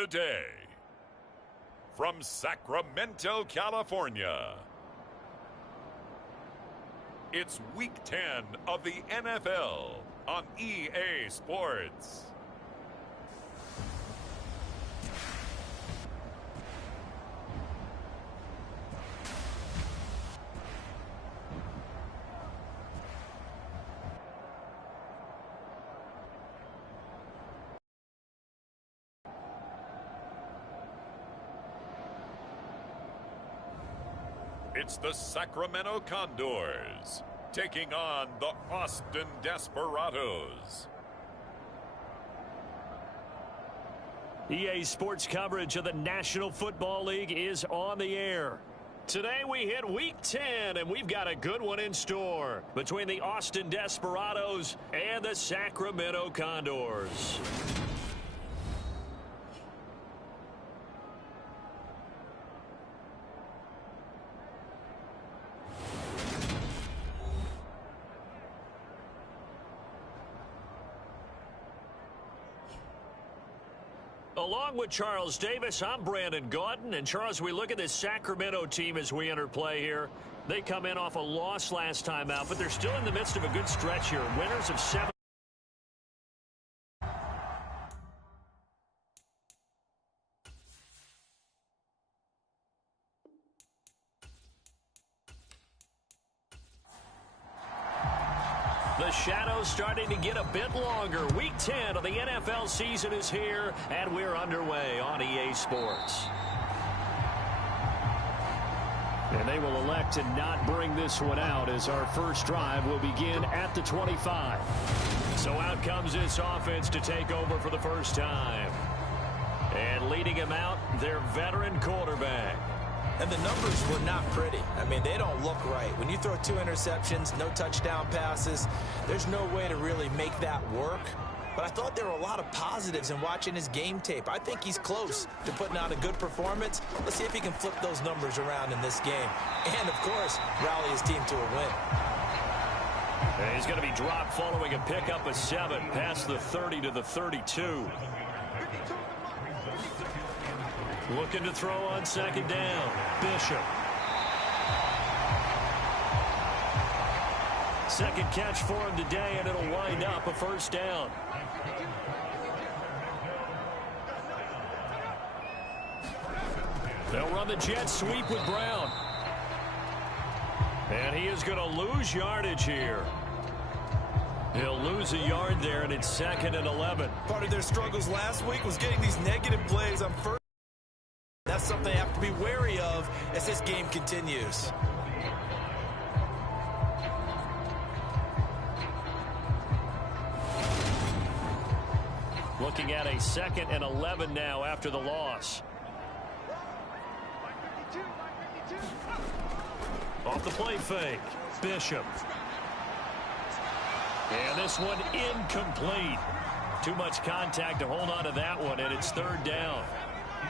today. From Sacramento, California, it's Week 10 of the NFL on EA Sports. It's the Sacramento Condors taking on the Austin Desperados. EA Sports coverage of the National Football League is on the air. Today we hit Week 10, and we've got a good one in store between the Austin Desperados and the Sacramento Condors. Along with Charles Davis, I'm Brandon Gaudin. And Charles, we look at this Sacramento team as we enter play here. They come in off a loss last time out, but they're still in the midst of a good stretch here. Winners of 7. The shadow's starting to get a bit longer. Week 10 of the NFL season is here, and we're underway on EA Sports. And they will elect to not bring this one out as our first drive will begin at the 25. So out comes this offense to take over for the first time. And leading him out, their veteran quarterback. And the numbers were not pretty. I mean, they don't look right. When you throw 2 interceptions, no touchdown passes, there's no way to really make that work. But I thought there were a lot of positives in watching his game tape. I think he's close to putting out a good performance. Let's see if he can flip those numbers around in this game. And, of course, rally his team to a win. And he's going to be dropped following a pickup of 7 past the 30 to the 32. Looking to throw on second down. Bishop. Second catch for him today, and it'll wind up a first down. They'll run the jet sweep with Brown. And he is going to lose yardage here. He'll lose a yard there, and it's 2nd and 11. Part of their struggles last week was getting these negative plays on first. That's something they have to be wary of as this game continues. Looking at a 2nd and 11 now after the loss. Off the play fake. Bishop. And this one incomplete. Too much contact to hold on to that one, and it's 3rd down.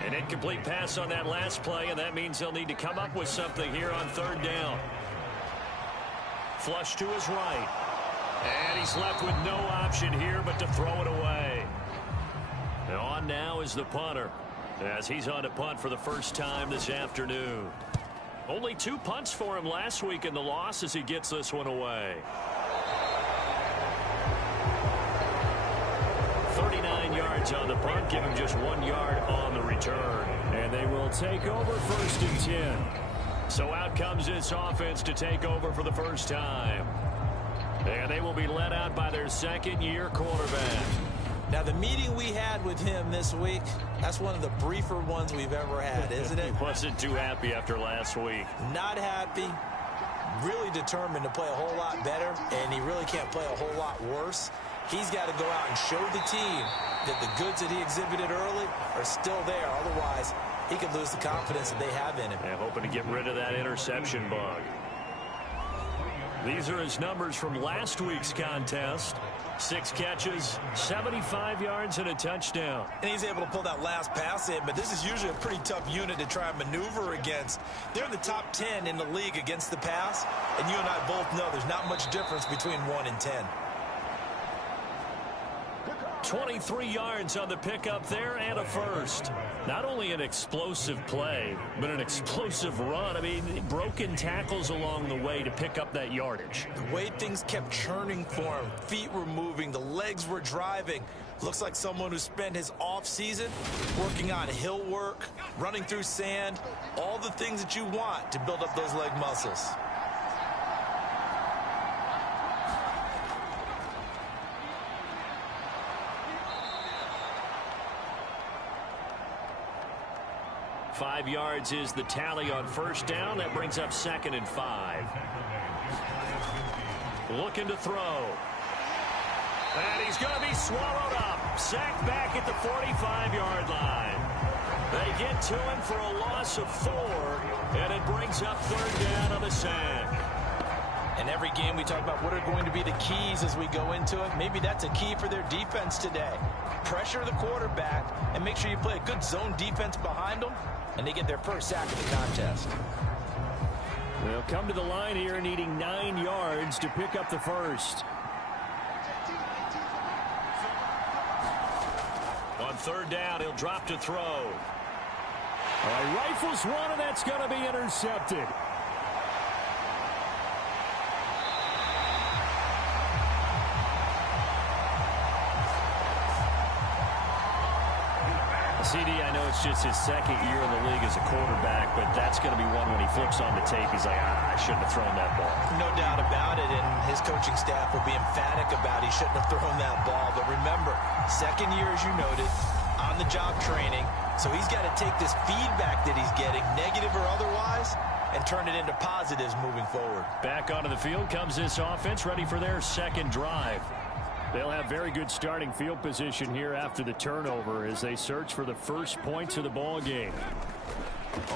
An incomplete pass on that last play, and that means they'll need to come up with something here on 3rd down. Flush to his right. And he's left with no option here but to throw it away. And on now is the punter, as he's on to punt for the first time this afternoon. Only 2 punts for him last week in the loss as he gets this one away. 39 yards on the punt, give him just 1 yard on the return. And they will take over 1st and 10. So out comes this offense to take over for the first time. And they will be led out by their 2nd-year quarterback. Now, the meeting we had with him this week, that's one of the briefer ones we've ever had, isn't it? He wasn't too happy after last week. Not happy. Really determined to play a whole lot better, and he really can't play a whole lot worse. He's got to go out and show the team that the goods that he exhibited early are still there. Otherwise, he could lose the confidence that they have in him. And hoping to get rid of that interception bug. These are his numbers from last week's contest. 6 catches, 75 yards, and a touchdown. And he's able to pull that last pass in, but this is usually a pretty tough unit to try and maneuver against. They're in the top 10 in the league against the pass, and you and I both know there's not much difference between 1 and 10. 23 yards on the pickup there and a first. Not only an explosive play, but an explosive run. I mean, broken tackles along the way to pick up that yardage. The way things kept churning for him, feet were moving, the legs were driving. Looks like someone who spent his off-season working on hill work, running through sand, all the things that you want to build up those leg muscles. Five yards is the tally on first down. That brings up 2nd and 5. Looking to throw. And he's going to be swallowed up. Sacked back at the 45-yard line. They get to him for a loss of 4, and it brings up 3rd down on the sack. In every game, we talk about what are going to be the keys as we go into it. Maybe that's a key for their defense today. Pressure the quarterback and make sure you play a good zone defense behind them, and they get their first sack of the contest. They'll come to the line here needing 9 yards to pick up the first. On 3rd down, he'll drop to throw. All right, rifles one, and that's going to be intercepted. CD, I know it's just his 2nd year in the league as a quarterback, but that's going to be one when he flips on the tape. He's like, I shouldn't have thrown that ball. No doubt about it, and his coaching staff will be emphatic about he shouldn't have thrown that ball. But remember, 2nd year, as you noted, on-the-job training, so he's got to take this feedback that he's getting, negative or otherwise, and turn it into positives moving forward. Back onto the field comes this offense, ready for their 2nd drive. They'll have very good starting field position here after the turnover as they search for the first points of the ball game.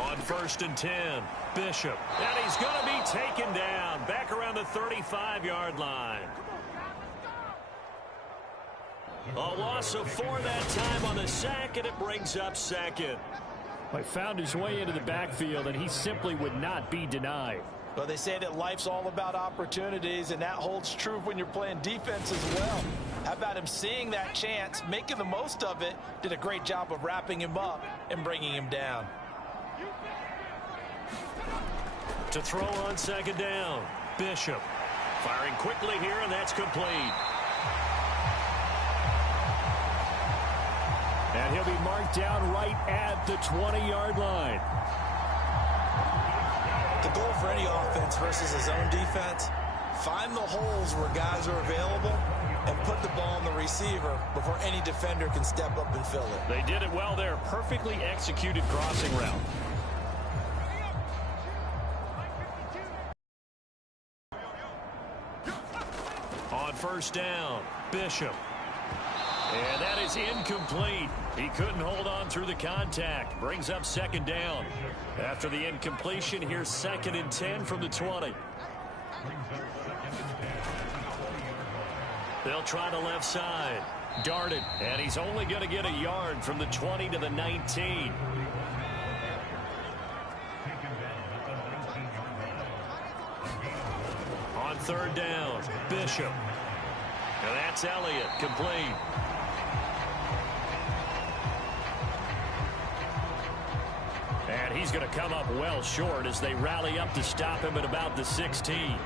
On 1st and 10, Bishop. And he's going to be taken down back around the 35-yard line. A loss of 4 that time on the sack, and it brings up 2nd. He found his way into the backfield, and he simply would not be denied. Well, they say that life's all about opportunities, and that holds true when you're playing defense as well. How about him seeing that chance, making the most of it, did a great job of wrapping him up and bringing him down. To throw on 2nd down, Bishop. Firing quickly here, and that's complete. And he'll be marked down right at the 20-yard line. The goal for any offense versus a zone defense, find the holes where guys are available and put the ball on the receiver before any defender can step up and fill it. They did it well there. Perfectly executed crossing route. On 1st down, Bishop. And that is incomplete. He couldn't hold on through the contact. Brings up 2nd down. After the incompletion, here's 2nd and 10 from the 20. They'll try the left side. Darted. And he's only going to get a yard from the 20 to the 19. On 3rd down, Bishop. And that's Elliott, complete. And he's going to come up well short as they rally up to stop him at about the 16.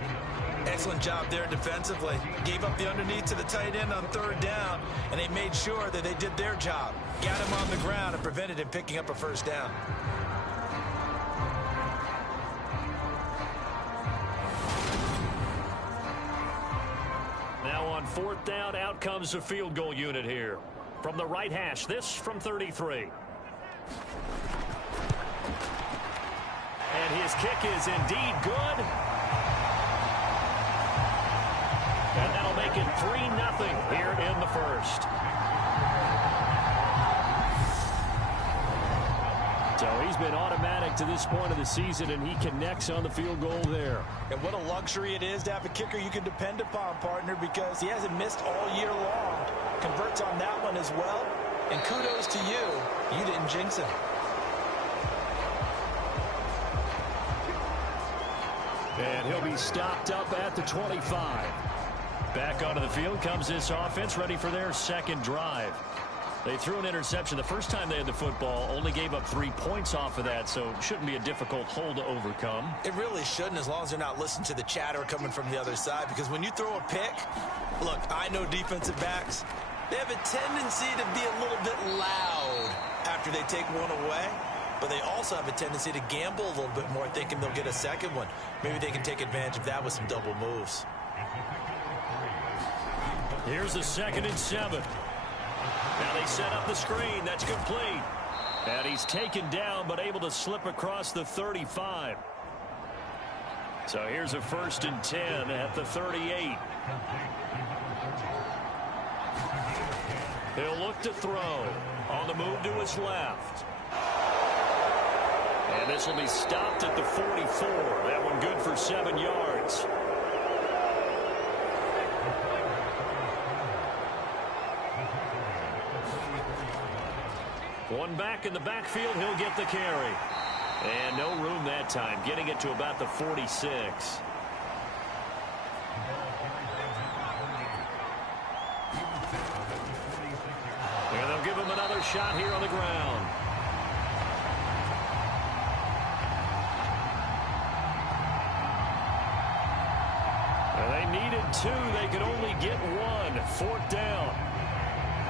Excellent job there defensively. Gave up the underneath to the tight end on 3rd down, and they made sure that they did their job. Got him on the ground and prevented him picking up a 1st down. Now on 4th down, out comes the field goal unit here. From the right hash, this from 33. And his kick is indeed good. And that'll make it 3-0 here in the first. So he's been automatic to this point of the season, and he connects on the field goal there. And what a luxury it is to have a kicker you can depend upon, partner, because he hasn't missed all year long. Converts on that one as well. And kudos to you. You didn't jinx him. And he'll be stopped up at the 25. Back onto the field comes this offense, ready for their second drive. They threw an interception the first time they had the football, only gave up 3 points off of that, so it shouldn't be a difficult hole to overcome. It really shouldn't, as long as they're not listening to the chatter coming from the other side, because when you throw a pick, look, I know defensive backs, they have a tendency to be a little bit loud after they take one away, but they also have a tendency to gamble a little bit more, thinking they'll get a second one. Maybe they can take advantage of that with some double moves. Here's the 2nd and 7. Now they set up the screen. That's complete. And he's taken down, but able to slip across the 35. So here's a 1st and 10 at the 38. He'll look to throw. On the move to his left. And this will be stopped at the 44. That one good for 7 yards. One back in the backfield, he'll get the carry. And no room that time, getting it to about the 46. And they'll give him another shot here on the ground. And they needed 2, they could only get 1. 4th down.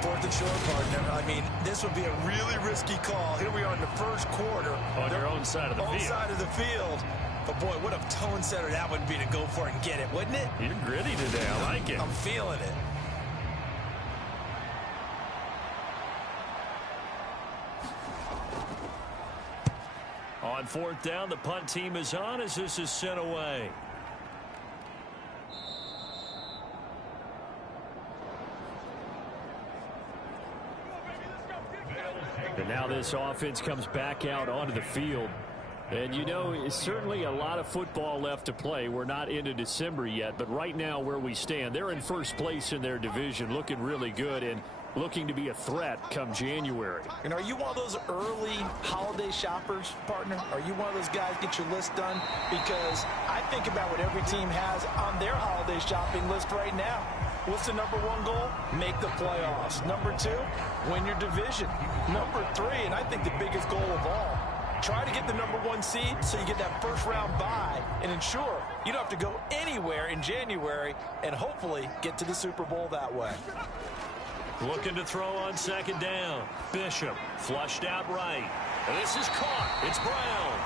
4th and short, partner. I mean, this would be a really risky call. Here we are in the first quarter. On your own side of the field. Own side of the field. But, boy, what a tone setter that would be to go for it and get it, wouldn't it? You're gritty today. I like it. I'm feeling it. On 4th down, the punt team is on as this is sent away. And now this offense comes back out onto the field. And, you know, it's certainly a lot of football left to play. We're not into December yet, but right now where we stand, they're in first place in their division, looking really good and looking to be a threat come January. And are you one of those early holiday shoppers, partner? Are you one of those guys get your list done? Because I think about what every team has on their holiday shopping list right now. What's the number 1 goal? Make the playoffs. Number 2, win your division. Number 3, and I think the biggest goal of all, try to get the number 1 seed so you get that first round bye and ensure you don't have to go anywhere in January and hopefully get to the Super Bowl that way. Looking to throw on 2nd down. Bishop flushed out right. And this is caught. It's Brown.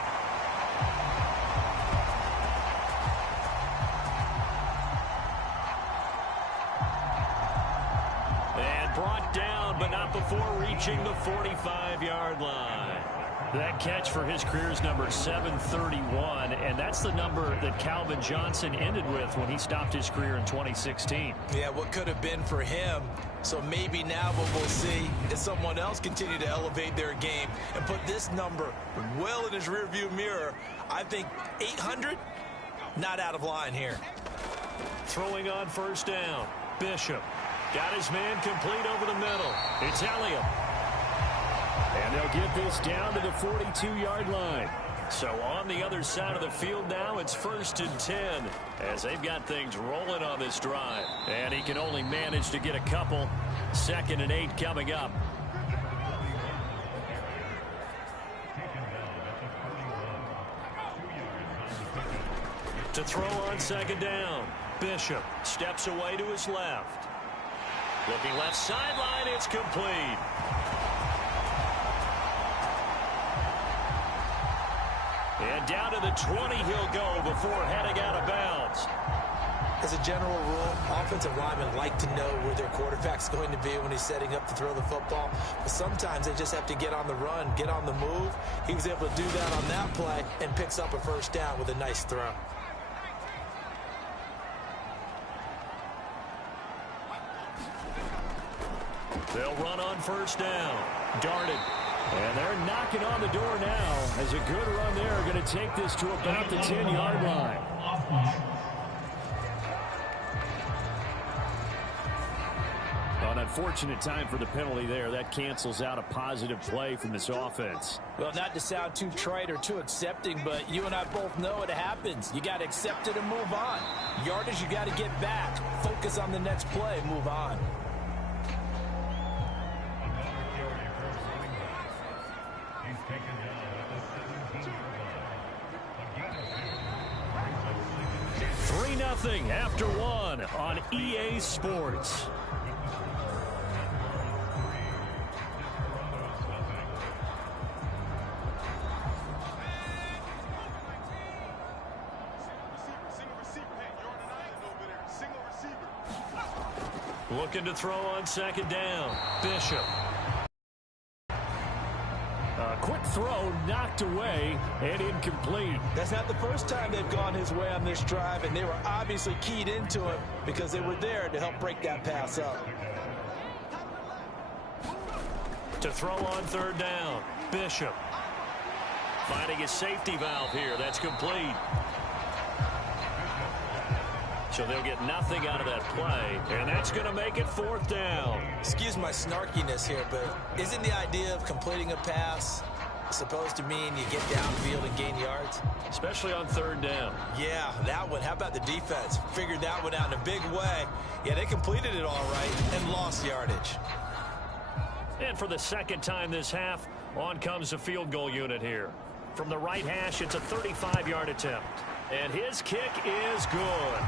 And brought down, but not before reaching the 45-yard line. That catch for his career is number 731, and that's the number that Calvin Johnson ended with when he stopped his career in 2016. Yeah, what could have been for him. So maybe now what we'll see is someone else continue to elevate their game and put this number well in his rearview mirror. I think 800, not out of line here. Throwing on 1st down. Bishop got his man complete over the middle. It's Elliott. And they'll get this down to the 42-yard line. So on the other side of the field now, it's 1st and 10 as they've got things rolling on this drive. And he can only manage to get a couple. 2nd and 8 coming up. To throw on 2nd down. Bishop steps away to his left. Looking left sideline, it's complete. And down to the 20 he'll go before heading out of bounds. As a general rule, offensive linemen like to know where their quarterback's going to be when he's setting up to throw the football. But sometimes they just have to get on the run, get on the move. He was able to do that on that play and picks up a 1st down with a nice throw. They'll run on 1st down. Darted. And they're knocking on the door now as a good run there. Going to take this to about the 10-yard line. On an unfortunate time for the penalty there. That cancels out a positive play from this offense. Well, not to sound too trite or too accepting, but you and I both know it happens. You got to accept it and move on. Yardage, you got to get back. Focus on the next play, move on. Nothing after one on EA Sports. Looking to throw on second down. Bishop. A quick throw knocked away and incomplete. That's not the first time they've gone his way on this drive, and they were obviously keyed into it because they were there to help break that pass up. To throw on third down. Bishop. Finding his safety valve here. That's complete. So they'll get nothing out of that play, and that's going to make it fourth down. Excuse my snarkiness here, but isn't the idea of completing a pass supposed to mean you get downfield and gain yards? Especially on third down. Yeah, that one. How about the defense? Figured that one out in a big way. Yeah, they completed it all right and lost yardage. And for the second time this half, on comes the field goal unit here. From the right hash, it's a 35-yard attempt. And his kick is good.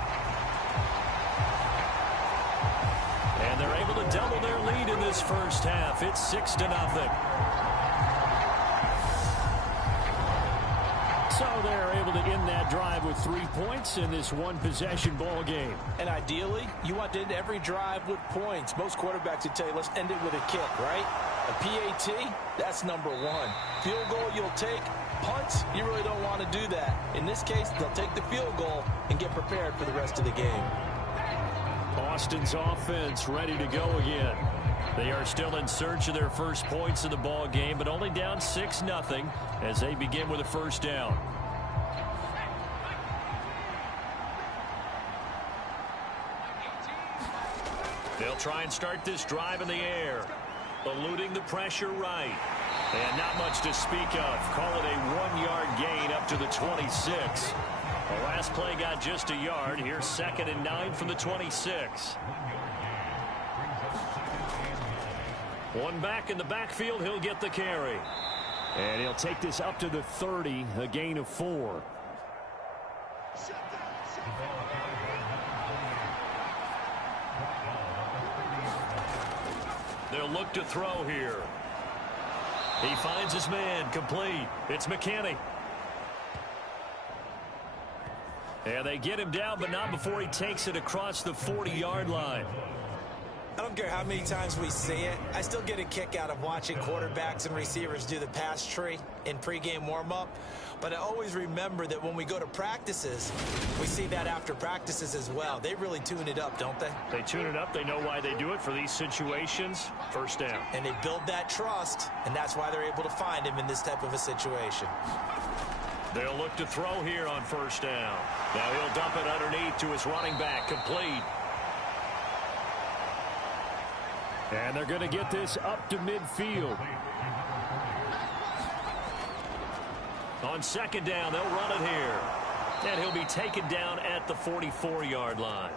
And they're able to double their lead in this first half. It's 6-0. So they're able to end that drive with 3 points in this one-possession ball game. And ideally, you want to end every drive with points. Most quarterbacks would tell you, let's end it with a kick, right? A PAT, that's number one. Field goal you'll take. Punts, you really don't want to do that. In this case, they'll take the field goal and get prepared for the rest of the game. Boston's offense ready to go again. They are still in search of their first points in the ball game, but only down 6-0 as they begin with a first down. They'll try and start this drive in the air, eluding the pressure right. And not much to speak of. Call it a 1-yard gain up to the 26. The last play got just a yard. Here's 2nd and 9 from the 26. One back in the backfield. He'll get the carry. And he'll take this up to the 30, a gain of 4. They'll look to throw here. He finds his man, complete. It's McKinney. And they get him down, but not before he takes it across the 40-yard line. I don't care how many times we see it. I still get a kick out of watching quarterbacks and receivers do the pass tree in pregame warm-up. But I always remember that when we go to practices, we see that after practices as well. They really tune it up, don't they? They tune it up. They know why they do it for these situations. First down. And they build that trust, and that's why they're able to find him in this type of a situation. They'll look to throw here on first down. Now he'll dump it underneath to his running back, complete. And they're going to get this up to midfield. On second down, they'll run it here. And he'll be taken down at the 44-yard line.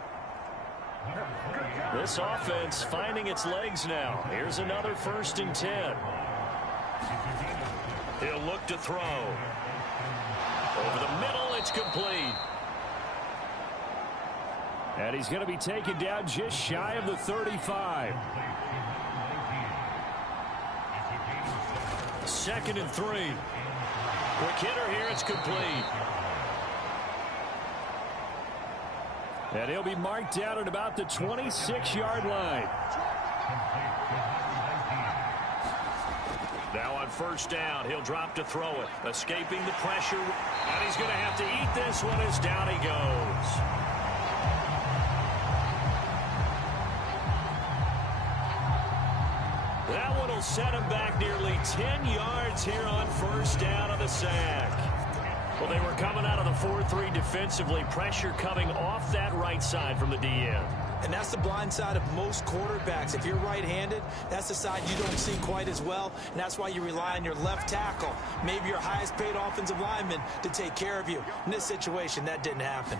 This offense finding its legs now. Here's another 1st and 10. He'll look to throw. Over the middle, it's complete. And he's going to be taken down just shy of the 35. 2nd and 3. Quick hitter here, it's complete. And he'll be marked down at about the 26-yard line. Now on first down, he'll drop to throw it. Escaping the pressure. And he's going to have to eat this one as down he goes. That one will set him back nearly 10 yards here on first down on the sack. Well, they were coming out of the 4-3 defensively. Pressure coming off that right side from the DN. And that's the blind side of most quarterbacks. If you're right-handed, that's the side you don't see quite as well, and that's why you rely on your left tackle, maybe your highest-paid offensive lineman, to take care of you. In this situation, that didn't happen.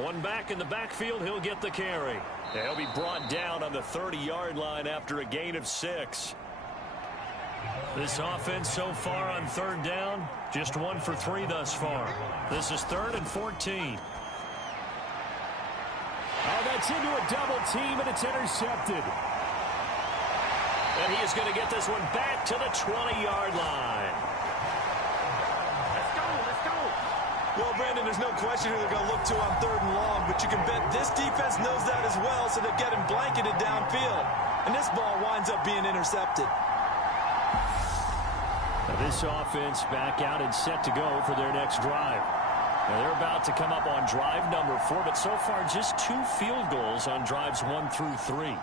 One back in the backfield, he'll get the carry. He'll be brought down on the 30-yard line after a gain of 6. This offense so far on third down, just 1 for 3 thus far. This is 3rd and 14. Oh, that's into a double team, and it's intercepted. And he is going to get this one back to the 20-yard line. Let's go, let's go. Well, Brandon, there's no question who they're going to look to on 3rd and long, but you can bet this defense knows that as well, so they're getting blanketed downfield. And this ball winds up being intercepted. Now this offense back out and set to go for their next drive. Now they're about to come up on drive number 4, but so far just 2 field goals on drives 1 through 3.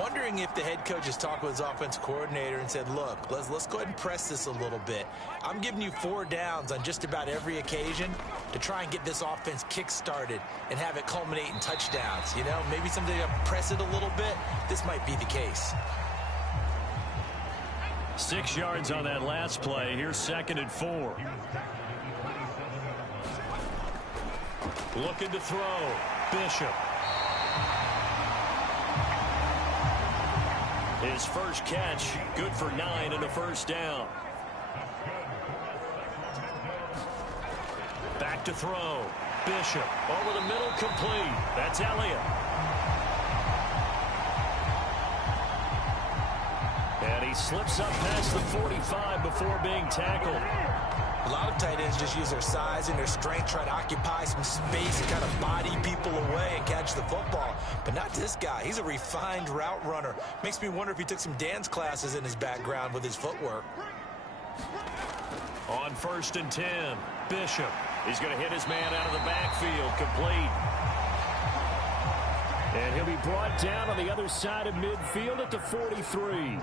Wondering if the head coach has talked with his offensive coordinator and said, look, let's go ahead and press this a little bit. I'm giving you 4 downs on just about every occasion to try and get this offense kick-started and have it culminate in touchdowns. You know, maybe someday to press it a little bit. This might be the case. 6 yards on that last play. Here's 2nd and 4. Looking to throw. Bishop. His first catch, good for 9 and a first down. Back to throw. Bishop over the middle, complete. That's Elliott. And he slips up past the 45 before being tackled. A lot of tight ends just use their size and their strength, try to occupy some space and kind of body people away and catch the football. But not this guy. He's a refined route runner. Makes me wonder if he took some dance classes in his background with his footwork. On 1st and 10, Bishop. He's going to hit his man out of the backfield, complete. And he'll be brought down on the other side of midfield at the 43.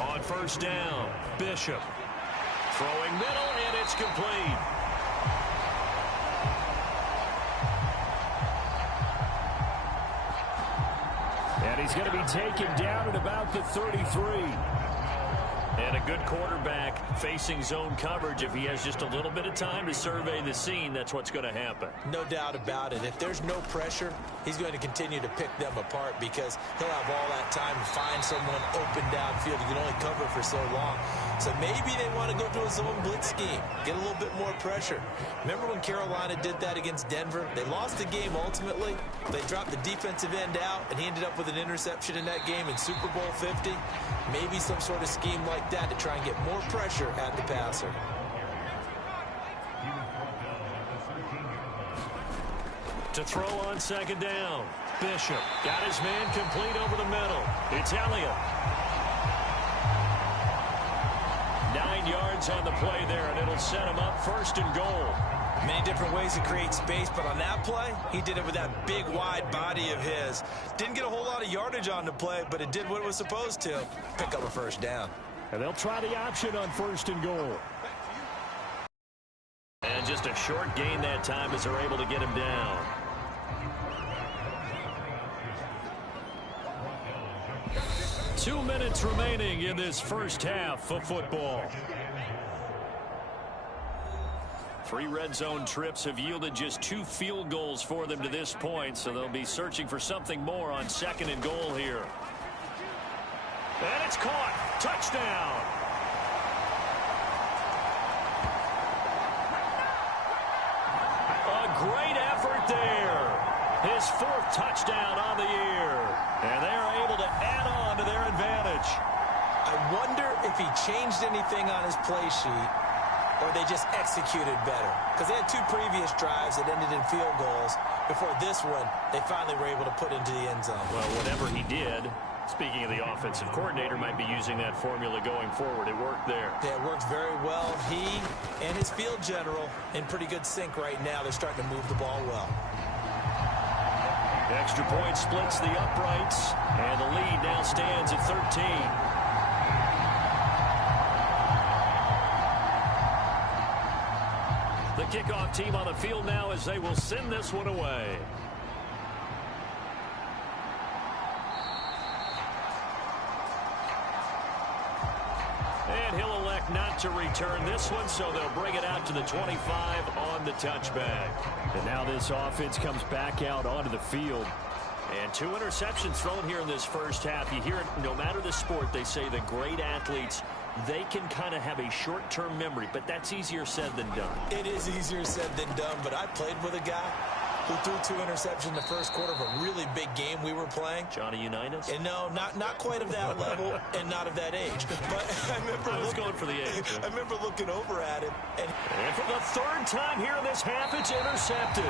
On 1st down, Bishop. Throwing middle, and it's complete. And he's going to be taken down at about the 33. And a good quarterback facing zone coverage. If he has just a little bit of time to survey the scene, that's what's going to happen. No doubt about it. If there's no pressure, he's going to continue to pick them apart because he'll have all that time to find someone open downfield. He can only cover for so long. So maybe they want to go to a zone blitz scheme, get a little bit more pressure. Remember when Carolina did that against Denver? They lost the game ultimately. They dropped the defensive end out, and he ended up with an interception in that game in Super Bowl 50. Maybe some sort of scheme like that to try and get more pressure at the passer. To throw on 2nd down, Bishop got his man complete over the middle. It's Elliott. 9 yards on the play there, and it'll set him up 1st and goal. Many different ways to create space, but on that play, he did it with that big, wide body of his. Didn't get a whole lot of yardage on the play, but it did what it was supposed to. Pick up a 1st down. And they'll try the option on 1st and goal. And just a short gain that time as they're able to get him down. Two minutes remaining in this first half of football. 3 red zone trips have yielded just 2 field goals for them to this point, so they'll be searching for something more on 2nd and goal here. And it's caught. Touchdown. A great effort there. His 4th touchdown on the year. And they're able to add on to their advantage. I wonder if he changed anything on his play sheet or they just executed better. Because they had 2 previous drives that ended in field goals. Before this one, they finally were able to put into the end zone. Well, whatever he did, speaking of the offensive coordinator, might be using that formula going forward. It worked there. Yeah, it worked very well. He and his field general in pretty good sync right now. They're starting to move the ball well. Extra point splits the uprights, and the lead now stands at 13. The kickoff team on the field now as they will send this one away. And he'll elect not to return this one, so they'll bring it out to the 25 on the touchback. And now this offense comes back out onto the field. And 2 interceptions thrown here in this first half. You hear it, no matter the sport, they say the great athletes, they can kind of have a short-term memory, but that's easier said than done. It is easier said than done, but I played with a guy who threw 2 interceptions in the first quarter of a really big game we were playing. Johnny Unitas? And no, not quite of that level and not of that age. But I was going for the age. I remember looking over at him. And for the 3rd time here in this half, it's intercepted.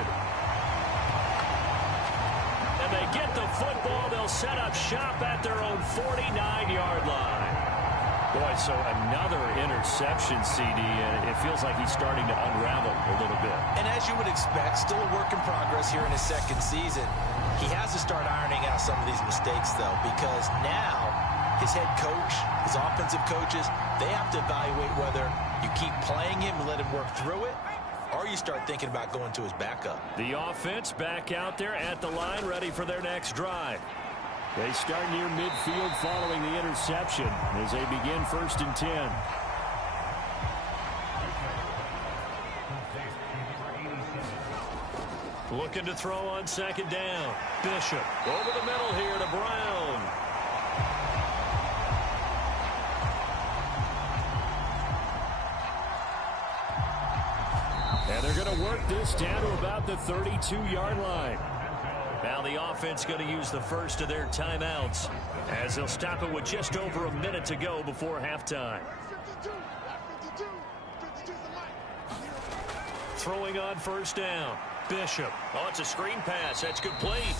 And they get the football. They'll set up shop at their own 49-yard line. Boy, so another interception, CD, and it feels like he's starting to unravel a little bit. And as you would expect, still a work in progress here in his 2nd season. He has to start ironing out some of these mistakes, though, because now his head coach, his offensive coaches, they have to evaluate whether you keep playing him and let him work through it, or you start thinking about going to his backup. The offense back out there at the line, ready for their next drive. They start near midfield following the interception as they begin 1st and 10. Looking to throw on 2nd down. Bishop over the middle here to Brown. And they're going to work this down to about the 32-yard line. Now the offense going to use the first of their timeouts as they'll stop it with just over a minute to go before halftime. Throwing on 1st down. Bishop. Oh, it's a screen pass. That's complete.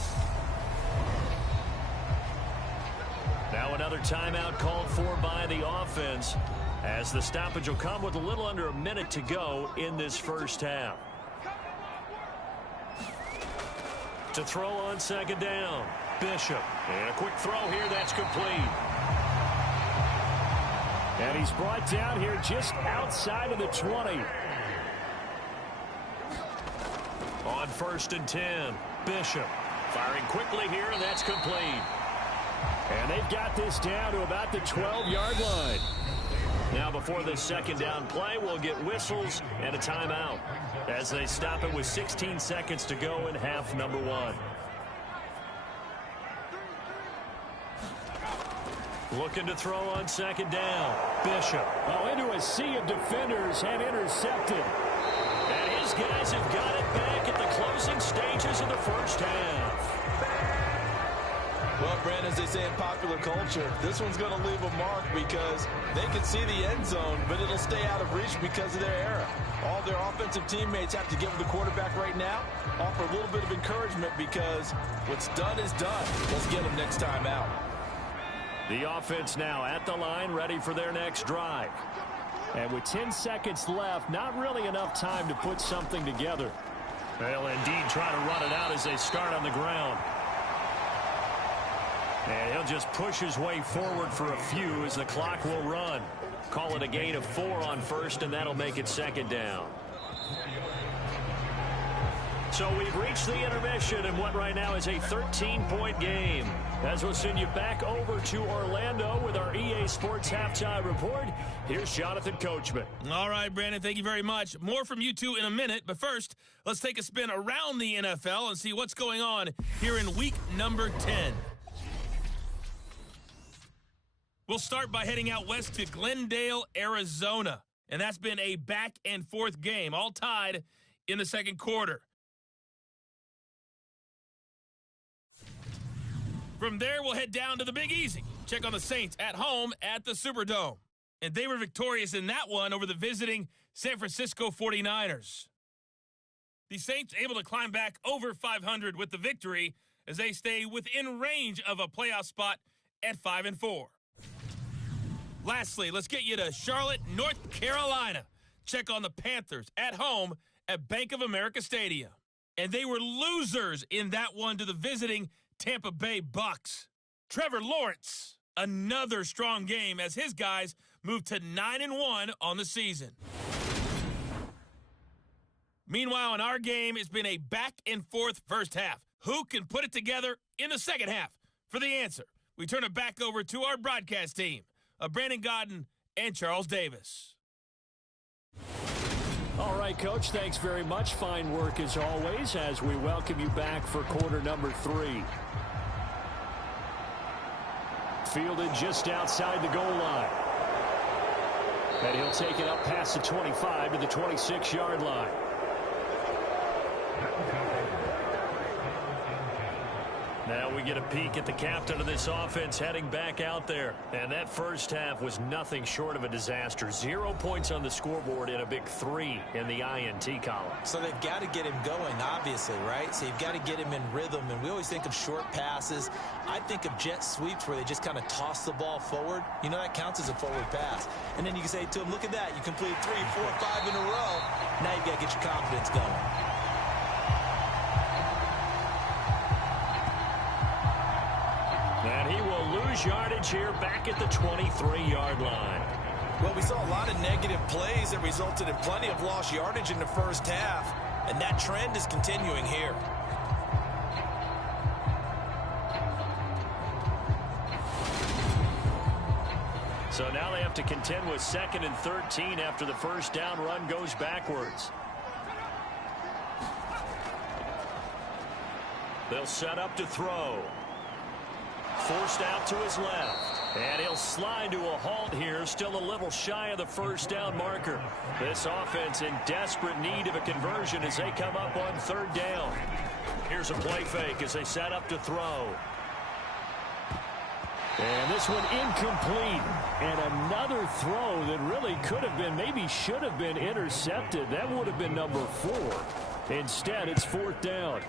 Now another timeout called for by the offense as the stoppage will come with a little under a minute to go in this first half. To throw on 2nd down. Bishop. And a quick throw here. That's complete. And he's brought down here just outside of the 20. On 1st and 10. Bishop. Firing quickly here, and that's complete. And they've got this down to about the 12-yard line. Now before this 2nd down play, we'll get whistles and a timeout as they stop it with 16 seconds to go in half number 1. Looking to throw on 2nd down. Bishop. Oh, into a sea of defenders and intercepted. And his guys have got it back at the closing stages of the first half. Well, Brandon, as they say in popular culture, this one's going to leave a mark because they can see the end zone, but it'll stay out of reach because of their error. All their offensive teammates have to give the quarterback right now, offer a little bit of encouragement because what's done is done. Let's get them next time out. The offense now at the line, ready for their next drive. And with 10 seconds left, not really enough time to put something together. They'll indeed try to run it out as they start on the ground. And he'll just push his way forward for a few as the clock will run. Call it a gain of 4 on 1st, and that'll make it 2nd down. So we've reached the intermission in what right now is a 13-point game. As we'll send you back over to Orlando with our EA Sports Halftime Report, here's Jonathan Coachman. All right, Brandon, thank you very much. More from you two in a minute, but first, let's take a spin around the NFL and see what's going on here in week number 10. We'll start by heading out west to Glendale, Arizona, and that's been a back-and-forth game, all tied in the 2nd quarter. From there, we'll head down to the Big Easy. Check on the Saints at home at the Superdome. And they were victorious in that one over the visiting San Francisco 49ers. The Saints able to climb back over 500 with the victory as they stay within range of a playoff spot at 5-4. Lastly, let's get you to Charlotte, North Carolina. Check on the Panthers at home at Bank of America Stadium. And they were losers in that one to the visiting Tampa Bay Bucks. Trevor Lawrence, another strong game as his guys moved to 9-1 on the season. Meanwhile, in our game, it's been a back-and-forth first half. Who can put it together in the second half? For the answer, we turn it back over to our broadcast team of Brandon Godden and Charles Davis. All right, Coach, thanks very much. Fine work as always as we welcome you back for quarter number 3. Fielded just outside the goal line. And he'll take it up past the 25 to the 26-yard line. Now we get a peek at the captain of this offense heading back out there. And that first half was nothing short of a disaster. 0 points on the scoreboard and a big 3 in the INT column. So they've got to get him going, obviously, right? So you've got to get him in rhythm. And we always think of short passes. I think of jet sweeps where they just kind of toss the ball forward. You know, that counts as a forward pass. And then you can say to him, look at that. You completed 3, 4, 5 in a row. Now you've got to get your confidence going. And he will lose yardage here back at the 23-yard line. Well, we saw a lot of negative plays that resulted in plenty of lost yardage in the first half, and that trend is continuing here. So now they have to contend with 2nd and 13 after the first down run goes backwards. They'll set up to throw. Forced out to his left. And he'll slide to a halt here, still a little shy of the first down marker. This offense in desperate need of a conversion as they come up on 3rd down. Here's a play fake as they set up to throw. And this one incomplete. And another throw that really could have been, maybe should have been intercepted. That would have been number 4. Instead, it's 4th down.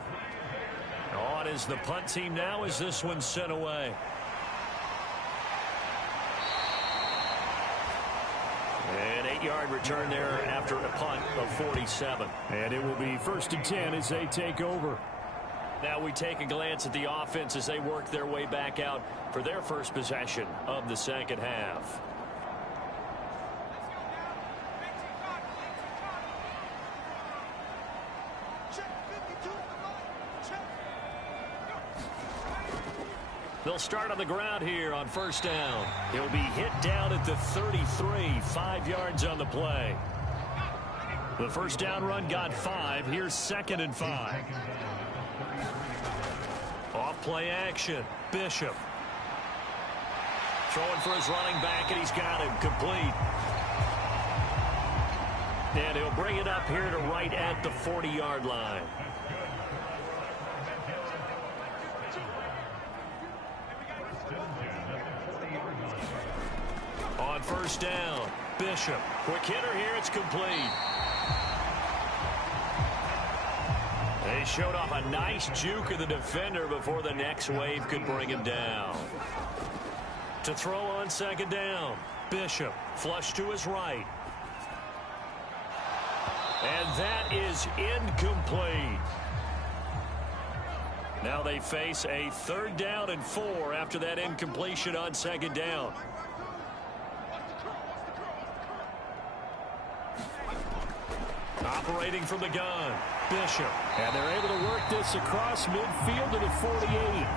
On is the punt team now as this one's sent away. An 8-yard return there after a punt of 47. And it will be 1st and 10 as they take over. Now we take a glance at the offense as they work their way back out for their first possession of the second half. They'll start on the ground here on 1st down. He'll be hit down at the 33, 5 yards on the play. The first down run got 5. Here's 2nd and 5. Off play action. Bishop. Throwing for his running back, and he's got him complete. And he'll bring it up here to right at the 40-yard line. On 1st down, Bishop. Quick hitter here, it's complete. They showed off a nice juke of the defender before the next wave could bring him down. To throw on 2nd down, Bishop. Flush to his right. And that is incomplete. Now they face a 3rd down and 4 after that incompletion on 2nd down. Operating from the gun, Bishop. And they're able to work this across midfield to the 48.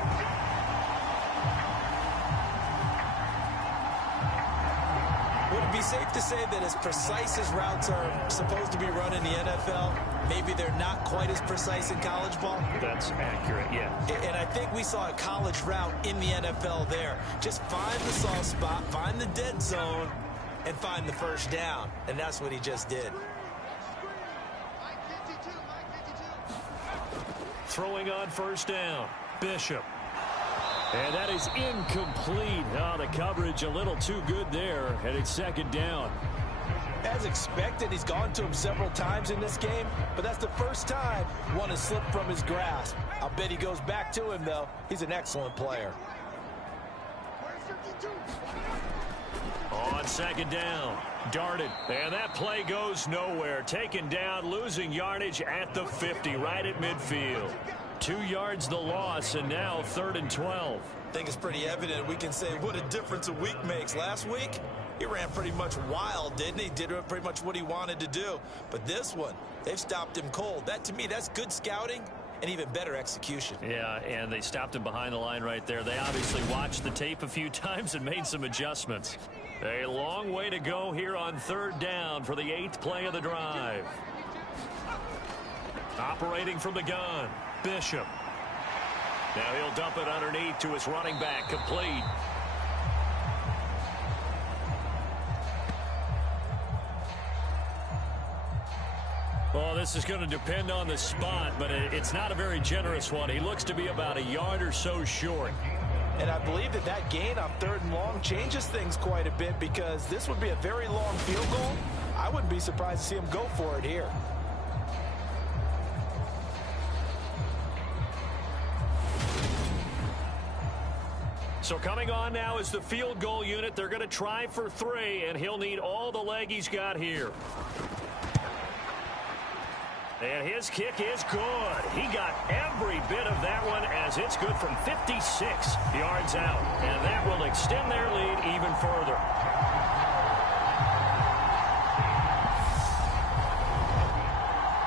Would it be safe to say that as precise as routes are supposed to be run in the NFL, maybe they're not quite as precise in college ball? That's accurate, yeah. And I think we saw a college route in the NFL there. Just find the soft spot, find the dead zone, and find the first down. And that's what he just did. Throwing on 1st down, Bishop. And that is incomplete. Oh, the coverage a little too good there, and it's 2nd down. As expected, he's gone to him several times in this game, but that's the first time one has slipped from his grasp. I'll bet he goes back to him, though. He's an excellent player. On 2nd down, darted. And that play goes nowhere. Taken down, losing yardage at the 50, right at midfield. 2 yards the loss, and now 3rd and 12. I think it's pretty evident we can say what a difference a week makes. Last week, He ran pretty much wild, didn't he? Did pretty much what he wanted to do. But this one, they've stopped him cold. That, to me, that's good scouting and even better execution. Yeah, and they stopped him behind the line right there. They obviously watched the tape a few times and made some adjustments. A long way to go here on 3rd down for the 8th play of the drive. Operating from the gun, Bishop. Now he'll dump it underneath to his running back, complete. Well, this is going to depend on the spot, but it's not a very generous one. He looks to be about a yard or so short. And I believe that gain on 3rd and long changes things quite a bit, because this would be a very long field goal. I wouldn't be surprised to see him go for it here. So coming on now is the field goal unit. They're going to try for 3, and he'll need all the leg he's got here. And his kick is good. He got every bit of that one, as it's good from 56 yards out. And that will extend their lead even further.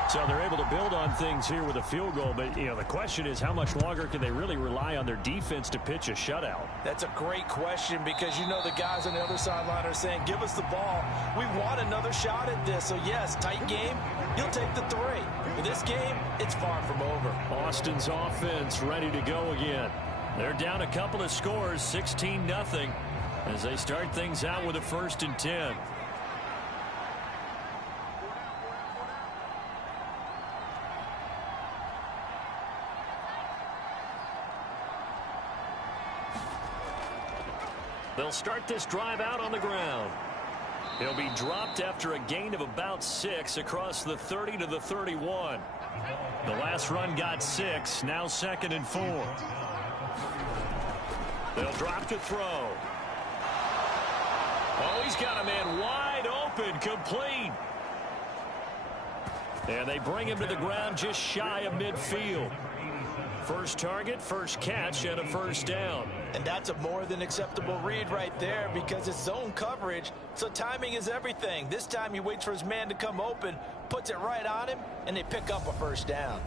So they're able to build on things here with a field goal. But, you know, the question is, how much longer can they really rely on their defense to pitch a shutout? That's a great question, because you know the guys on the other sideline are saying, give us the ball. We want another shot at this. So, yes, tight game. He'll take the 3. In this game, it's far from over. Austin's offense ready to go again. They're down a couple of scores, 16-0, as they start things out with a 1st and 10. They'll start this drive out on the ground. He'll be dropped after a gain of about 6 across the 30 to the 31. The last run got 6, now 2nd and 4. They'll drop to throw. Oh, he's got a man wide open, complete. And they bring him to the ground just shy of midfield. First target, first catch, and a 1st down. And that's a more than acceptable read right there, because it's zone coverage, so timing is everything. This time he waits for his man to come open, puts it right on him, and they pick up a 1st down.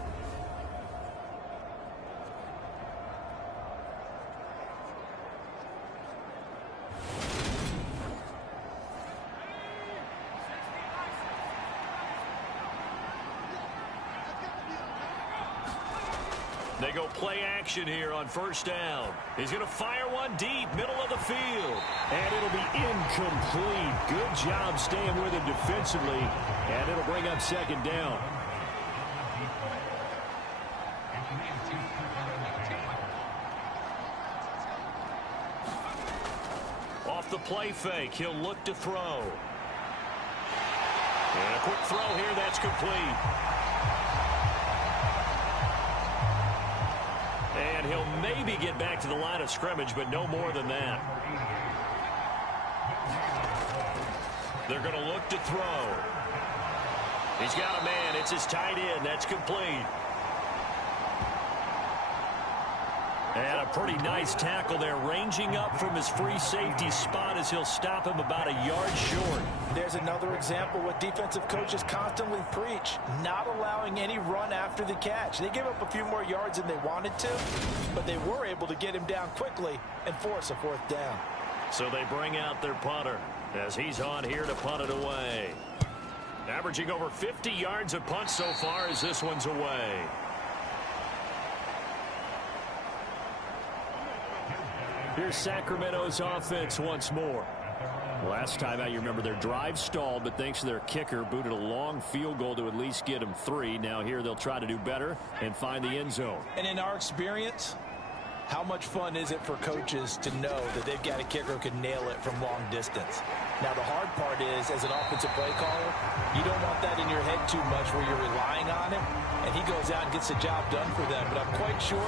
They go play action here on 1st down. He's going to fire one deep, middle of the field. And it'll be incomplete. Good job staying with him defensively. And it'll bring up 2nd down. Off the play fake, he'll look to throw. And a quick throw here, that's complete. And he'll maybe get back to the line of scrimmage, but no more than that. They're going to look to throw. He's got a man. It's his tight end. That's complete. And a pretty nice tackle there, ranging up from his free safety spot as he'll stop him about a yard short. There's another example what defensive coaches constantly preach, not allowing any run after the catch. They gave up a few more yards than they wanted to, but they were able to get him down quickly and force a 4th down. So they bring out their punter as he's on here to punt it away. Averaging over 50 yards a punt so far as this one's away. Here's Sacramento's offense once more. Last time out, you remember their drive stalled, but thanks to their kicker, booted a long field goal to at least get them 3. Now here they'll try to do better and find the end zone. And in our experience, how much fun is it for coaches to know that they've got a kicker who can nail it from long distance? Now, the hard part is, as an offensive play caller, you don't want that in your head too much where you're relying on him, and he goes out and gets the job done for them. But I'm quite sure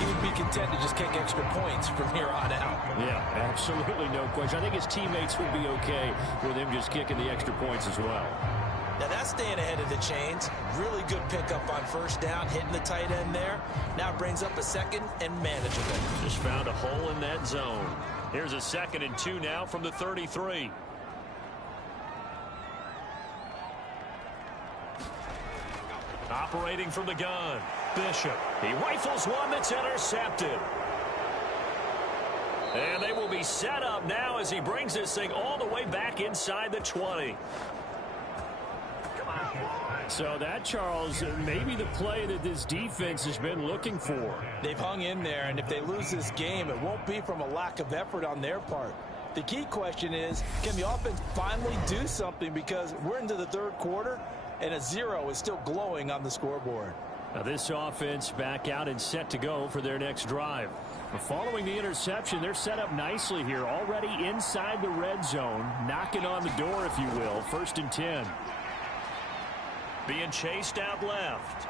he would be content to just kick extra points from here on out. Yeah, absolutely no question. I think his teammates would be okay with him just kicking the extra points as well. Now that's staying ahead of the chains. Really good pickup on 1st down, hitting the tight end there. Now it brings up a 2nd and manageable. Just found a hole in that zone. Here's a 2nd and 2 now from the 33. Operating from the gun, Bishop. He rifles one that's intercepted. And they will be set up now as he brings this thing all the way back inside the 20. So that, Charles, may be the play that this defense has been looking for. They've hung in there, and if they lose this game, it won't be from a lack of effort on their part. The key question is, can the offense finally do something, because we're into the third quarter, and a 0 is still glowing on the scoreboard. Now this offense back out and set to go for their next drive. Following the interception, they're set up nicely here, already inside the red zone, knocking on the door, if you will. 1st and 10. Being chased out left.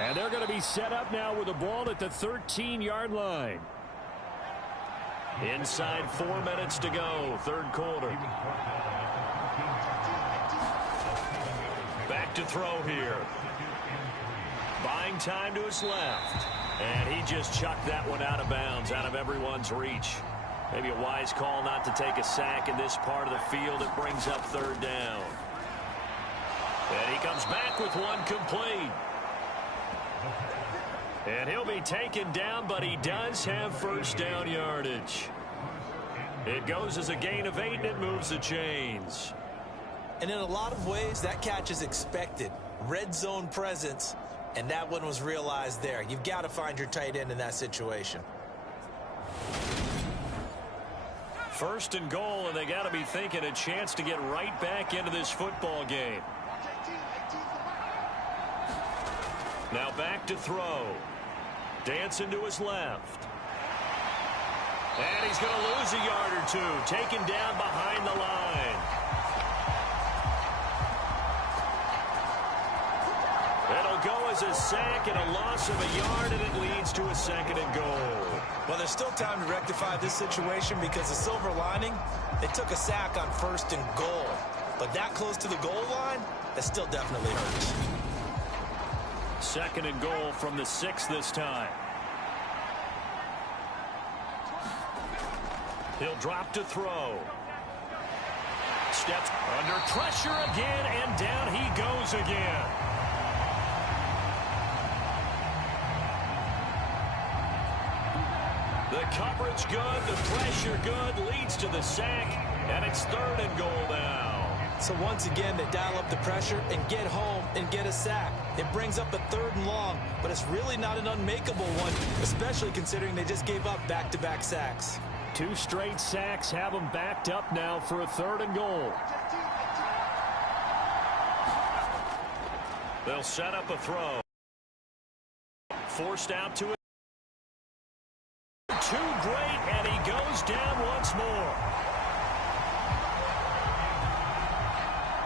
And they're going to be set up now with the ball at the 13-yard line. Inside 4 minutes to go, third quarter. Back to throw here. Buying time to his left. And he just chucked that one out of bounds, out of everyone's reach. Maybe a wise call not to take a sack in this part of the field. It brings up third down. And he comes back with one complete. And he'll be taken down, but he does have first down yardage. It goes as a gain of 8, and it moves the chains. And in a lot of ways, that catch is expected. Red zone presence, and that one was realized there. You've got to find your tight end in that situation. 1st and goal, and they got to be thinking a chance to get right back into this football game. Now back to throw. Dancing to his left. And he's going to lose a yard or two. Taken down behind the line. It'll go as a sack and a loss of a yard, and it leads to a 2nd and goal. Well, there's still time to rectify this situation, because the silver lining, they took a sack on 1st and goal. But that close to the goal line, that still definitely hurts. 2nd and goal from the 6 this time. He'll drop to throw. Steps under pressure again, and down he goes again. The coverage good, the pressure good, leads to the sack, and it's 3rd and goal now. So once again, they dial up the pressure and get home and get a sack. It brings up a 3rd and long, but it's really not an unmakeable one, especially considering they just gave up back-to-back sacks. 2 straight sacks have them backed up now for a 3rd and goal. They'll set up a throw. Forced out to it. Too great, and he goes down once more.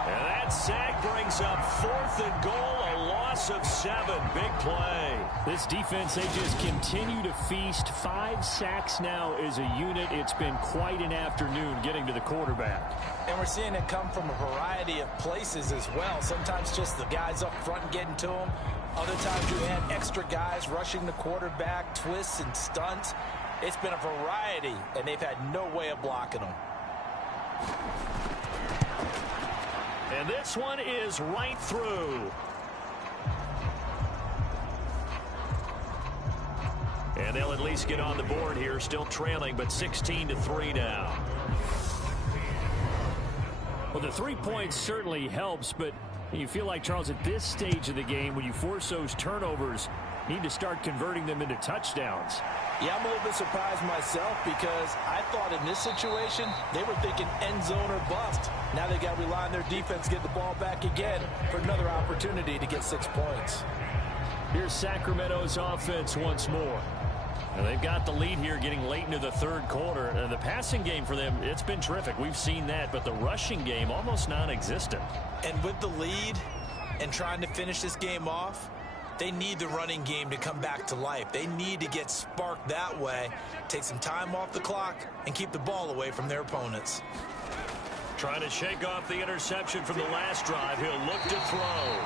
And that sack brings up 4th and goal, a loss of 7. Big play. This defense, they just continue to feast. 5 sacks now as a unit. It's been quite an afternoon getting to the quarterback. And we're seeing it come from a variety of places as well. Sometimes just the guys up front getting to him. Other times you had extra guys rushing the quarterback, twists and stunts. It's been a variety, and they've had no way of blocking them. And this one is right through. And they'll at least get on the board here, still trailing, but 16-3 now. Well, the 3 points certainly helps, but you feel like, Charles, at this stage of the game, when you force those turnovers, you need to start converting them into touchdowns. Yeah, I'm a little bit surprised myself, because I thought in this situation, they were thinking end zone or bust. Now they got to rely on their defense to get the ball back again for another opportunity to get 6 points. Here's Sacramento's offense once more. And they've got the lead here getting late into the third quarter. The passing game for them, it's been terrific. We've seen that, but the rushing game almost non-existent. And with the lead and trying to finish this game off, they need the running game to come back to life. They need to get sparked that way, take some time off the clock, and keep the ball away from their opponents. Trying to shake off the interception from the last drive. He'll look to throw.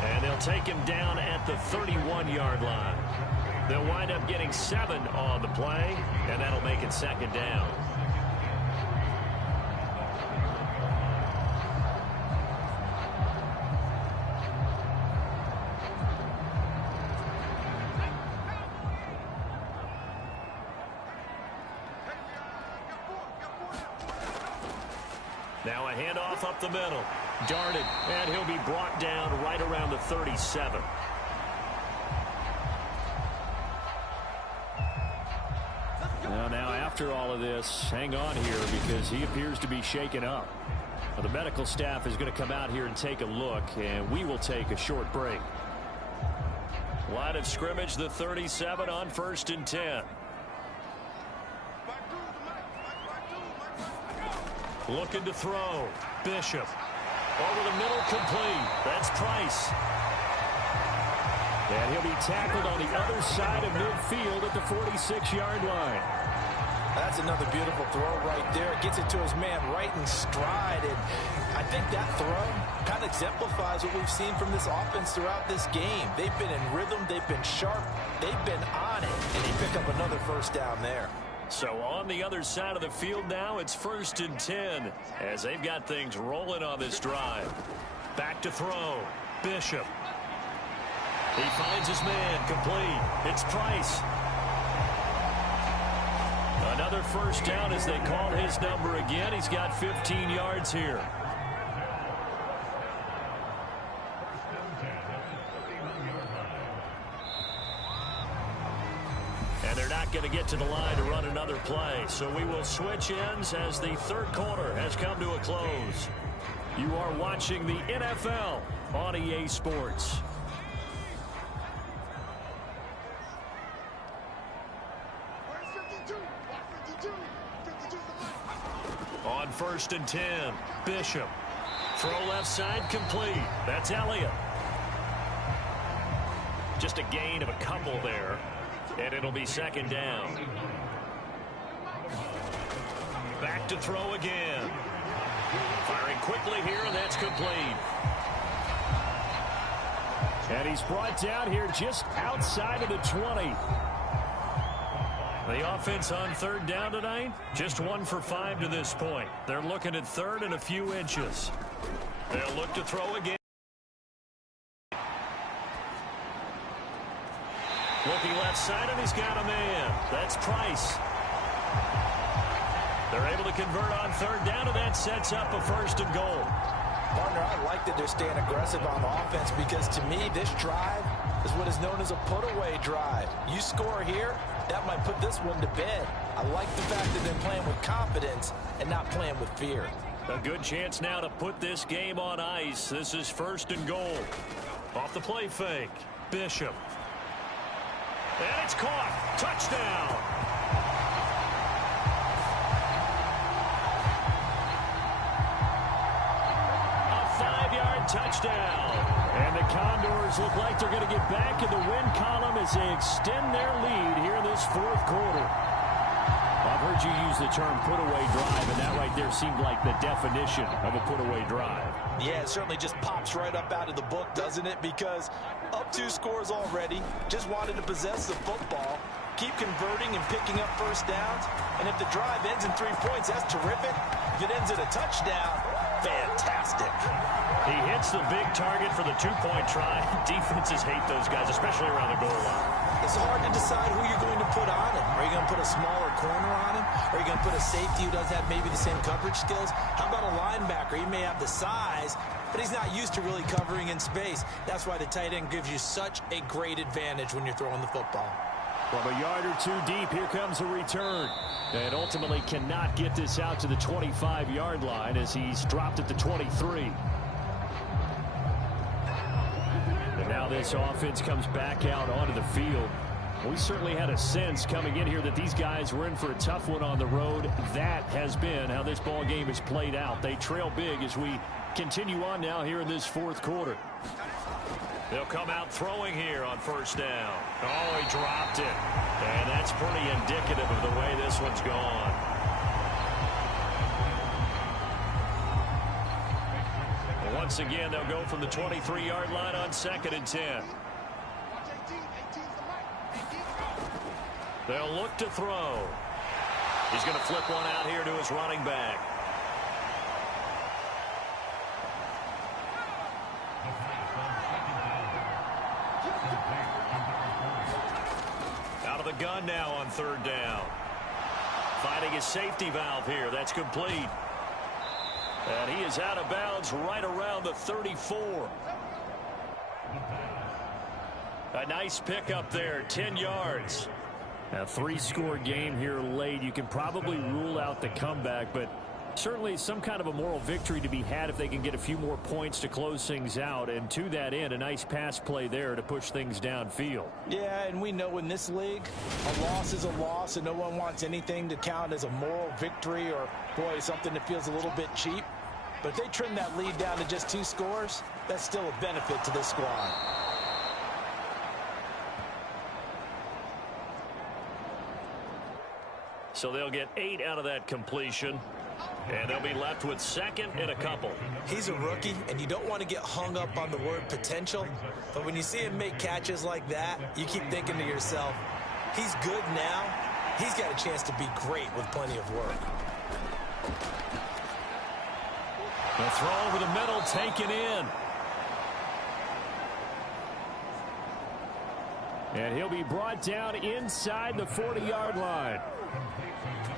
And they'll take him down at the 31-yard line. They'll wind up getting 7 on the play, and that'll make it 2nd down. Now a handoff up the middle. Darted, and he'll be brought down right around the 37. Now after all of this, hang on here because he appears to be shaken up. Now, the medical staff is going to come out here and take a look, and we will take a short break. Line of scrimmage, the 37 on 1st and 10. Looking to throw. Bishop. Over the middle, complete. That's Price. And he'll be tackled on the other side of midfield at the 46-yard line. That's another beautiful throw right there. It gets it to his man right in stride. And I think that throw kind of exemplifies what we've seen from this offense throughout this game. They've been in rhythm. They've been sharp. They've been on it. And they pick up another first down there. So on the other side of the field now, it's 1st and 10 as they've got things rolling on this drive. Back to throw. Bishop. He finds his man. Complete. It's Price. Another first down as they call his number again. He's got 15 yards here. And they're not going to get to the line to run another play. So we will switch ends as the third quarter has come to a close. You are watching the NFL on EA Sports. On 1st and 10, Bishop. Throw left side, complete. That's Elliott. Just a gain of a couple there, and it'll be 2nd down. Back to throw again. Firing quickly here, and that's complete. And he's brought down here just outside of the 20. The offense on 3rd down tonight, just 1 for 5 to this point. They're looking at 3rd and a few inches. They'll look to throw again. Looking left side, and he's got a man. That's Price. They're able to convert on 3rd down, and that sets up a 1st and goal. Partner, I like that they're staying aggressive on offense because to me, this drive is what is known as a put-away drive. You score here, that might put this one to bed. I like the fact that they're playing with confidence and not playing with fear. A good chance now to put this game on ice. This is 1st and goal. Off the play fake. Bishop. And it's caught. Touchdown. A 5-yard touchdown. And the Condors look like they're going to get back in the win column as they extend their lead here in this 4th quarter. I've heard you use the term put-away drive, and that right there seemed like the definition of a put-away drive. Yeah, it certainly just pops right up out of the book, doesn't it? Because up 2 scores already, just wanted to possess the football, keep converting and picking up first downs, and if the drive ends in 3 points, that's terrific. If it ends in a touchdown, fantastic. He hits the big target for the 2-point try. Defenses hate those guys, especially around the goal line. It's hard to decide who you're going to put on him. Are you going to put a smaller corner on him? Are you going to put a safety who doesn't have maybe the same coverage skills? How about a linebacker? He may have the size, but he's not used to really covering in space. That's why the tight end gives you such a great advantage when you're throwing the football. From a yard or 2 deep, here comes a return. And ultimately cannot get this out to the 25-yard line as he's dropped at the 23. And now this offense comes back out onto the field. We certainly had a sense coming in here that these guys were in for a tough one on the road. That has been how this ball game has played out. They trail big as we continue on now here in this 4th quarter. They'll come out throwing here on 1st down. Oh, he dropped it. And that's pretty indicative of the way this one's gone. Once again, they'll go from the 23-yard line on 2nd and 10. They'll look to throw. He's going to flip one out here to his running back. Out of the gun now on 3rd down. Finding his safety valve here. That's complete. And he is out of bounds right around the 34. A nice pickup there, 10 yards. A 3-score game here late. You can probably rule out the comeback, but certainly some kind of a moral victory to be had if they can get a few more points to close things out. And to that end, a nice pass play there to push things downfield. Yeah, and we know in this league, a loss is a loss, and no one wants anything to count as a moral victory or, boy, something that feels a little bit cheap. But if they trim that lead down to just 2 scores, that's still a benefit to this squad. So they'll get 8 out of that completion. And they'll be left with second and a couple. He's a rookie, and you don't want to get hung up on the word potential. But when you see him make catches like that, you keep thinking to yourself, he's good now. He's got a chance to be great with plenty of work. The throw over the middle, taken in. And he'll be brought down inside the 40-yard line.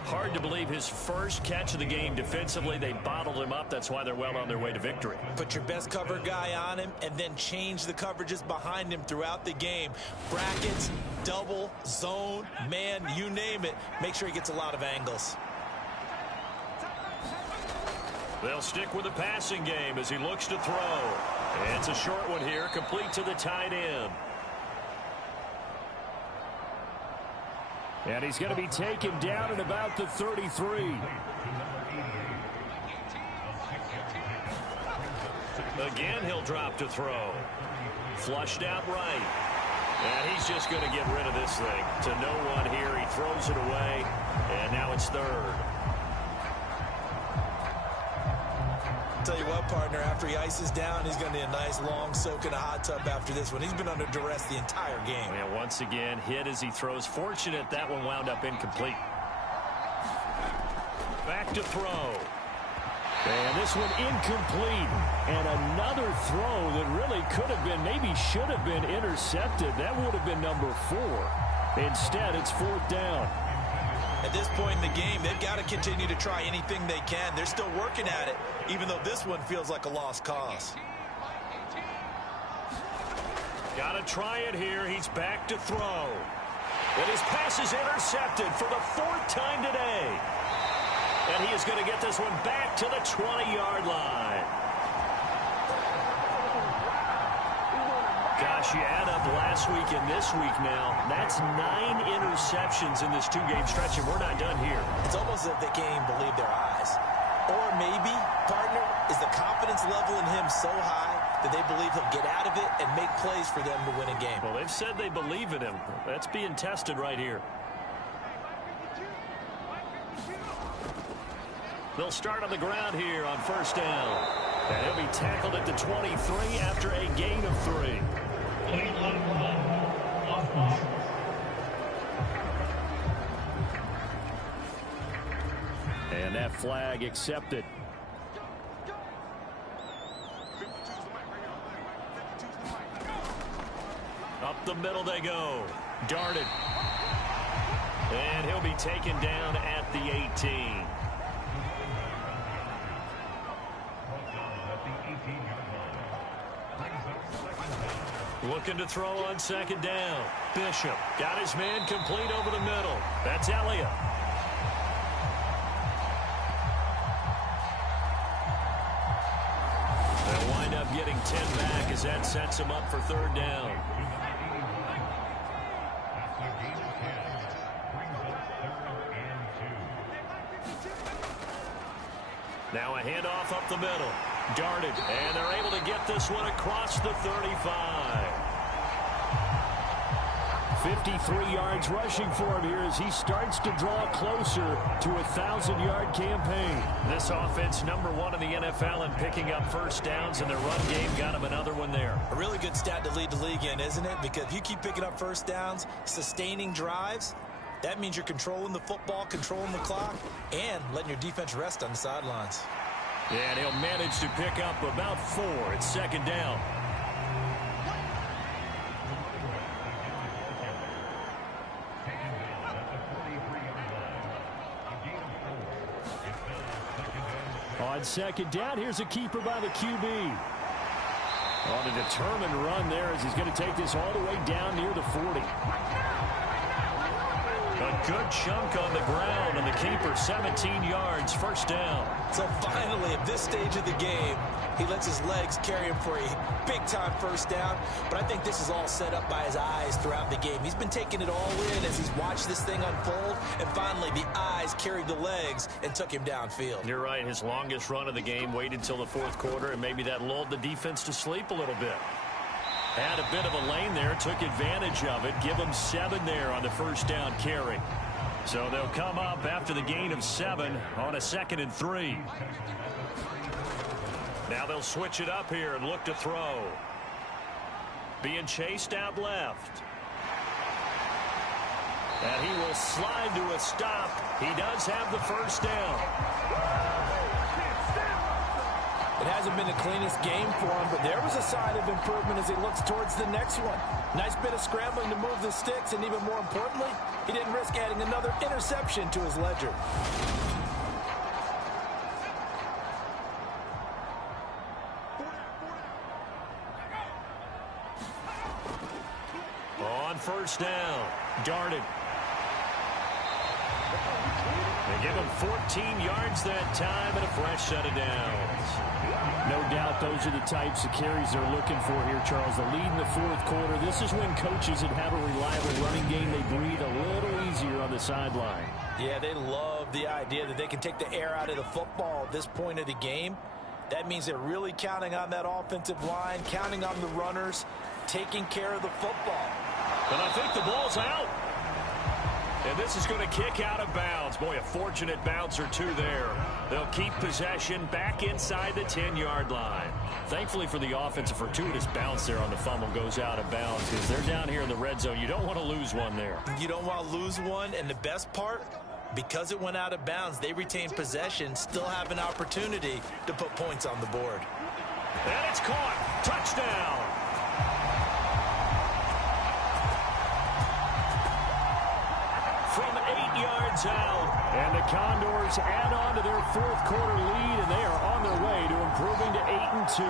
Hard to believe his first catch of the game defensively. They bottled him up. That's why they're well on their way to victory. Put your best cover guy on him and then change the coverages behind him throughout the game. Brackets, double, zone, man, you name it. Make sure he gets a lot of angles. They'll stick with the passing game as he looks to throw. It's a short one here, complete to the tight end. And he's going to be taken down at about the 33. Again, he'll drop to throw. Flushed out right. And he's just going to get rid of this thing. To no one here. He throws it away. And now it's third. Tell you what, partner, after he ices down, he's going to need a nice long soak in a hot tub after this one. He's been under duress the entire game. And once again, hit as he throws. Fortunate that one wound up incomplete. Back to throw. And this one incomplete. And another throw that really could have been, maybe should have been intercepted. That would have been number 4. Instead, it's 4th down. At this point in the game, they've got to continue to try anything they can. They're still working at it, even though this one feels like a lost cause. Got to try it here. He's back to throw. And his pass is intercepted for the 4th time today. And he is going to get this one back to the 20-yard line. Gosh, you add up last week and this week now. That's 9 interceptions in this 2-game stretch, and we're not done here. It's almost as if they can't even believe their eyes. Or maybe, partner, is the confidence level in him so high that they believe he'll get out of it and make plays for them to win a game. Well, they've said they believe in him. That's being tested right here. They'll start on the ground here on 1st down. And he'll be tackled at the 23 after a gain of 3. And that flag accepted. Up the middle they go. Darted. And he'll be taken down at the 18. Looking to throw on 2nd down. Bishop got his man complete over the middle. That's Elliott. They'll wind up getting 10 back as that sets him up for 3rd down. Now a handoff up the middle. Darted, and they're able to get this one across the 35. 53 yards rushing for him here as he starts to draw closer to a 1,000-yard campaign. This offense #1 in the NFL and picking up 1st downs, and their run game got him another one there. A really good stat to lead the league in, isn't it? Because if you keep picking up 1st downs, sustaining drives, that means you're controlling the football, controlling the clock, and letting your defense rest on the sidelines. And he'll manage to pick up about 4 at 2nd down. On On second down, here's a keeper by the QB. On a determined run there as he's going to take this all the way down near the 40. A good chunk on the ground, and the keeper 17 yards, first down. So finally, at this stage of the game, he lets his legs carry him for a big-time first down. But I think this is all set up by his eyes throughout the game. He's been taking it all in as he's watched this thing unfold. And finally, the eyes carried the legs and took him downfield. You're right. His longest run of the game waited until the fourth quarter, and maybe that lulled the defense to sleep a little bit. Had a bit of a lane there, took advantage of it. Give him 7 there on the first down carry. So they'll come up after the gain of 7 on a 2nd and 3. Now they'll switch it up here and look to throw. Being chased out left. And he will slide to a stop. He does have the first down. It hasn't been the cleanest game for him, but there was a sign of improvement as he looks towards the next one. Nice bit of scrambling to move the sticks, and even more importantly, he didn't risk adding another interception to his ledger. On first down, darted. They give him 14 yards that time and a fresh set of downs. No doubt those are the types of carries they're looking for here, Charles. The lead in the fourth quarter. This is when coaches that have a reliable running game, they breathe a little easier on the sideline. Yeah, they love the idea that they can take the air out of the football at this point of the game. That means they're really counting on that offensive line, counting on the runners, taking care of the football. And I think the ball's out. And this is going to kick out of bounds. Boy, a fortunate bounce or two there. They'll keep possession back inside the 10-yard line. Thankfully for the offense, a fortuitous bounce there on the fumble goes out of bounds because they're down here in the red zone. You don't want to lose one there. You don't want to lose one, and the best part, because it went out of bounds, they retain possession, still have an opportunity to put points on the board. And it's caught. Touchdown. From 8 yards out. And the Condors add on to their fourth quarter lead, and they are on their way to improving to 8-2.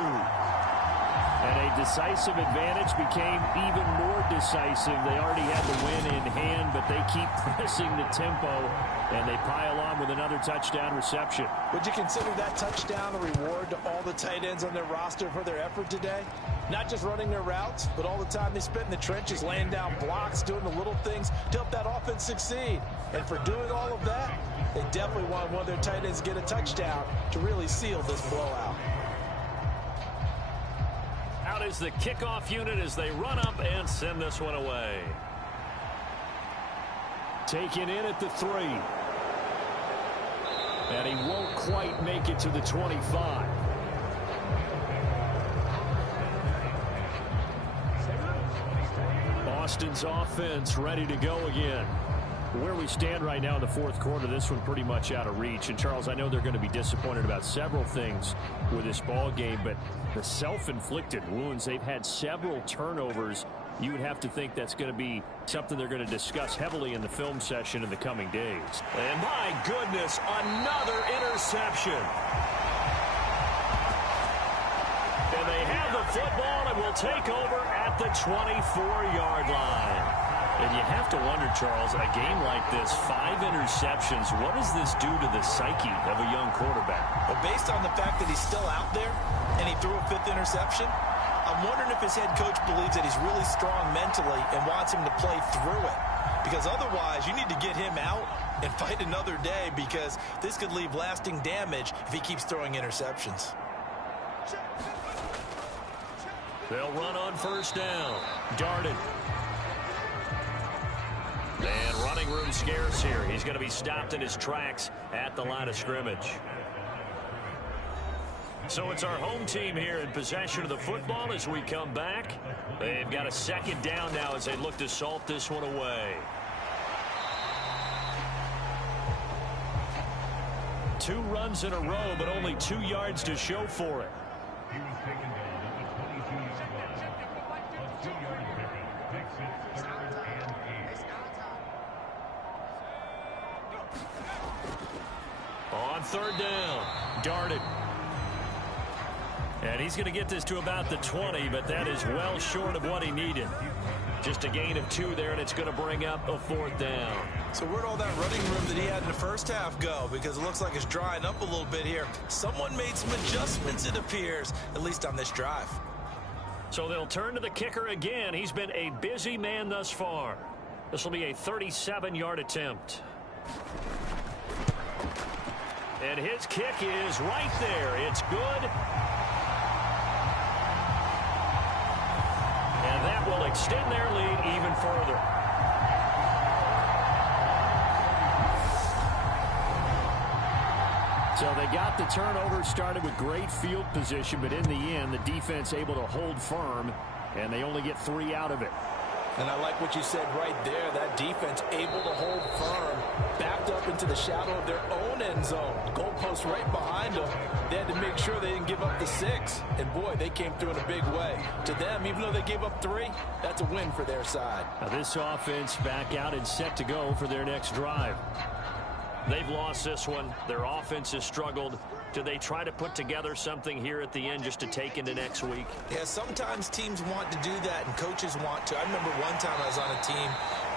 And a decisive advantage became even more decisive. They already had the win in hand, but they keep pressing the tempo, and they pile on with another touchdown reception. Would you consider that touchdown a reward to all the tight ends on their roster for their effort today? Not just running their routes, but all the time they spent in the trenches, laying down blocks, doing the little things to help that offense succeed. And for doing all of that, they definitely want one of their tight ends to get a touchdown to really seal this blowout. Out is the kickoff unit as they run up and send this one away. Taken in at the 3. And he won't quite make it to the 25. Boston's offense ready to go again. Where we stand right now in the fourth quarter, this one pretty much out of reach. And, Charles, I know they're going to be disappointed about several things with this ball game, but the self-inflicted wounds, they've had several turnovers. You would have to think that's going to be something they're going to discuss heavily in the film session in the coming days. And, my goodness, another interception. And they have the football and will take over at the 24-yard line. And you have to wonder, Charles, a game like this, 5 interceptions, what does this do to the psyche of a young quarterback? Well, based on the fact that he's still out there and he threw a 5th interception, I'm wondering if his head coach believes that he's really strong mentally and wants him to play through it. Because otherwise, you need to get him out and fight another day, because this could leave lasting damage if he keeps throwing interceptions. They'll run on first down. Darted. And running room scarce here. He's going to be stopped in his tracks at the line of scrimmage. So it's our home team here in possession of the football as we come back. They've got a second down now as they look to salt this one away. 2 runs in a row, but only 2 yards to show for it. He was taken down at the 22-yard line. A 2-yard pickup makes it 3rd and 8. On third down, darted. And he's going to get this to about the 20, but that is well short of what he needed. Just a gain of 2 there, and it's going to bring up a 4th down. So where'd all that running room that he had in the first half go? Because it looks like it's drying up a little bit here. Someone made some adjustments, it appears, at least on this drive. So they'll turn to the kicker again. He's been a busy man thus far. This will be a 37-yard attempt. And his kick is right there. It's good. And that will extend their lead even further. So they got the turnover, started with great field position, but in the end, the defense able to hold firm, and they only get 3 out of it. And I like what you said right there. That defense able to hold firm, backed up into the shadow of their own end zone. Goalpost right behind them. They had to make sure they didn't give up the 6. And, boy, they came through in a big way. To them, even though they gave up 3, that's a win for their side. Now this offense back out and set to go for their next drive. They've lost this one. Their offense has struggled. Do they try to put together something here at the end just to take into next week? Yeah, sometimes teams want to do that and coaches want to. I remember one time I was on a team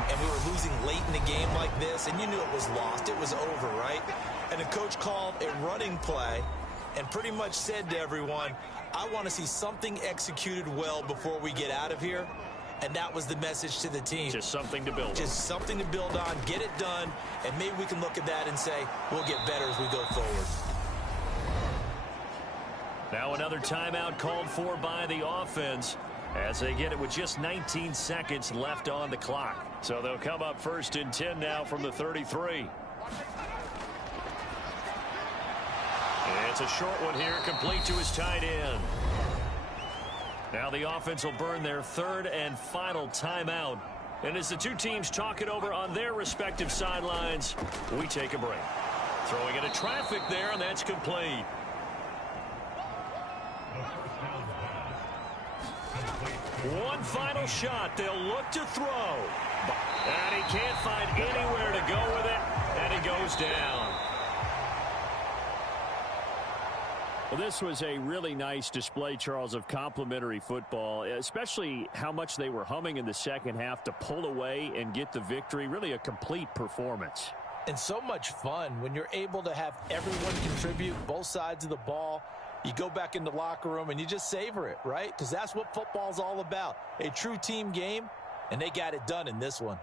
and we were losing late in a game like this, and you knew it was lost. It was over, right? And the coach called a running play and pretty much said to everyone, I want to see something executed well before we get out of here. And that was the message to the team. Just something to build on. Just something to build on, get it done, and maybe we can look at that and say, we'll get better as we go forward. Now another timeout called for by the offense as they get it with just 19 seconds left on the clock. So they'll come up 1st and 10 now from the 33. It's a short one here, complete to his tight end. Now the offense will burn their 3rd and final timeout. And as the two teams talk it over on their respective sidelines, we take a break. Throwing into traffic there, and that's complete. One final shot. They'll look to throw. And he can't find anywhere to go with it, and he goes down. Well, this was a really nice display, Charles, of complimentary football, especially how much they were humming in the second half to pull away and get the victory. Really a complete performance. And so much fun when you're able to have everyone contribute, both sides of the ball. You go back in the locker room and you just savor it, right? Because that's what football's all about. A true team game, and they got it done in this one.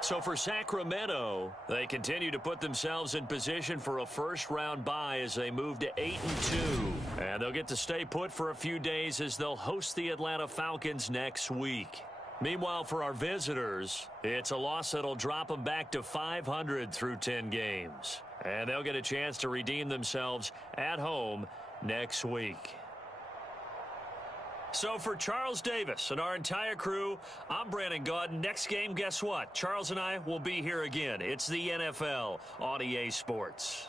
So for Sacramento, they continue to put themselves in position for a first-round bye as they move to 8-2. And they'll get to stay put for a few days as they'll host the Atlanta Falcons next week. Meanwhile, for our visitors, it's a loss that'll drop them back to 500 through 10 games. And they'll get a chance to redeem themselves at home next week. So for Charles Davis and our entire crew, I'm Brandon Gaudin. Next game, guess what? Charles and I will be here again. It's the NFL on EA Sports.